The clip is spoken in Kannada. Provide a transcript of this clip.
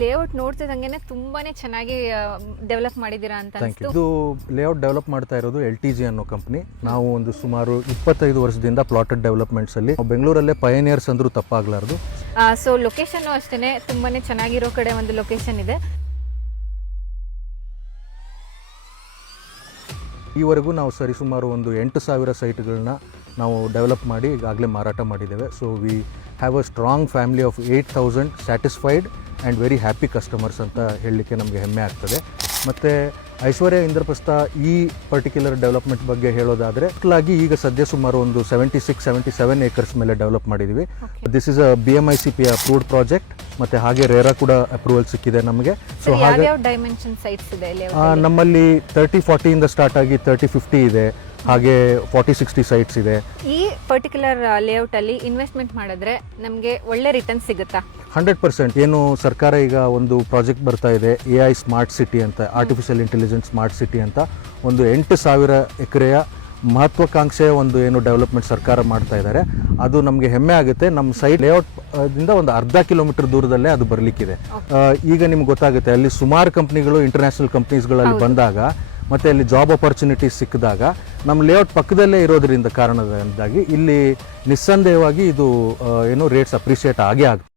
ಲೇಔಟ್ ನೋಡ್ತಿದಂಗೆನೆ ತುಂಬಾನೇ ಚೆನ್ನಾಗಿ ಡೆವಲಪ್ ಮಾಡಿದೀರಾ ಅಂತ ಅನ್ಸ್ತು. ಇದು ಲೇಔಟ್ ಡೆವಲಪ್ ಮಾಡ್ತಾ ಇರೋದು LTG ಅನ್ನೋ ಕಂಪನಿ. ನಾವು ಒಂದು ಸುಮಾರು 25 ವರ್ಷದಿಂದ ಪ್ಲಾಟೆಡ್ ಡೆವಲಪ್ಮೆಂಟ್ಸ್ ಅಲ್ಲಿ ಬೆಂಗಳೂರಲ್ಲೇ ಪಯನಿಯರ್ಸ್ ಅಂದ್ರೂ ತಪ್ಪಾಗ್ಲಾರ್ದು. ಸೊ ಲೊಕೇಶನ್ ಅಷ್ಟೇನೆ ತುಂಬಾನೇ ಚೆನ್ನಾಗಿರೋ ಕಡೆ ಒಂದು ಲೊಕೇಶನ್ ಇದೆ. ಈವರೆಗೂ ನಾವು ಸರಿಸುಮಾರು ಒಂದು 8,000 ಸೈಟ್ಗಳನ್ನ ನಾವು ಡೆವಲಪ್ ಮಾಡಿ ಈಗಾಗಲೇ ಮಾರಾಟ ಮಾಡಿದ್ದೇವೆ. So we have a strong family of 8,000 satisfied and very happy customers ಅಂತ ಹೇಳಲಿಕ್ಕೆ ನಮಗೆ ಹೆಮ್ಮೆ ಆಗ್ತದೆ. ಮತ್ತು ಐಶ್ವರ್ಯ ಇಂದ್ರಪ್ರಸ್ಥ ಈ ಪರ್ಟಿಕ್ಯುಲರ್ ಡೆವಲಪ್ಮೆಂಟ್ ಬಗ್ಗೆ ಹೇಳೋದಾದರೆ ಟೋಟಲಾಗಿ ಈಗ ಸದ್ಯ ಸುಮಾರು ಒಂದು 76-77 ಏಕರ್ಸ್ ಮೇಲೆ ಡೆವಲಪ್ ಮಾಡಿದ್ದೀವಿ. This is a BMICP approved project ಮತ್ತು ಹಾಗೆ ರೇರಾ ಕೂಡ ಅಪ್ರೂವಲ್ ಸಿಕ್ಕಿದೆ ನಮಗೆ. ಸೊ ಹಾಗೆ ಡೈಮೆನ್ಷನ್ ಸೈಟ್ಸ್ ಇದೆ ನಮ್ಮಲ್ಲಿ 30-40 ಇಂದ ಸ್ಟಾರ್ಟ್ ಆಗಿ 30-50 ಇದೆ, ಹಾಗೆ 40-60 ಸೈಟ್ಸ್ ಇದೆ. ಈ ಪರ್ಟಿಕ್ಯುಲರ್ ಲೇಔಟ್ ಅಲ್ಲಿ ಇನ್ವೆಸ್ಟ್ಮೆಂಟ್ ಮಾಡಿದ್ರೆ ನಮಗೆ ಒಳ್ಳೆ ರಿಟರ್ನ್ ಸಿಗುತ್ತಾ? 100%. ಏನು ಸರ್ಕಾರ ಈಗ ಒಂದು ಪ್ರಾಜೆಕ್ಟ್ ಬರ್ತಾ ಇದೆ AI ಸ್ಮಾರ್ಟ್ ಸಿಟಿ ಅಂತ, ಆರ್ಟಿಫಿಷಿಯಲ್ ಇಂಟೆಲಿಜೆನ್ಸ್ ಸ್ಮಾರ್ಟ್ ಸಿಟಿ ಅಂತ, ಒಂದು 8,000 ಎಕರೆಯ ಮಹತ್ವಾಕಾಂಕ್ಷೆಯ ಒಂದು ಏನು ಡೆವಲಪ್ಮೆಂಟ್ ಸರ್ಕಾರ ಮಾಡ್ತಾ ಇದ್ದಾರೆ. ಅದು ನಮಗೆ ಹೆಮ್ಮೆ ಆಗುತ್ತೆ. ನಮ್ಮ ಸೈಟ್ ಲೇಔಟ್ ದಿಂದ ಒಂದು ಅರ್ಧ ಕಿಲೋಮೀಟರ್ ದೂರದಲ್ಲೇ ಅದು ಬರಲಿಕ್ಕಿದೆ. ಈಗ ನಿಮ್ಗೆ ಗೊತ್ತಾಗುತ್ತೆ, ಅಲ್ಲಿ ಸುಮಾರು ಕಂಪ್ನಿಗಳು ಇಂಟರ್ನ್ಯಾಷನಲ್ ಕಂಪ್ನೀಸ್ಗಳಲ್ಲಿ ಬಂದಾಗ ಮತ್ತು ಅಲ್ಲಿ ಜಾಬ್ ಆಪರ್ಚುನಿಟೀಸ್ ಸಿಕ್ಕಿದಾಗ ನಮ್ಮ ಲೇಔಟ್ ಪಕ್ಕದಲ್ಲೇ ಇರೋದ್ರಿಂದ ಕಾರಣದಿಂದಾಗಿ ಇಲ್ಲಿ ನಿಸ್ಸಂದೇಹವಾಗಿ ಇದು ಏನು ರೇಟ್ಸ್ ಅಪ್ರಿಷಿಯೇಟ್ ಆಗೇ ಆಗುತ್ತೆ.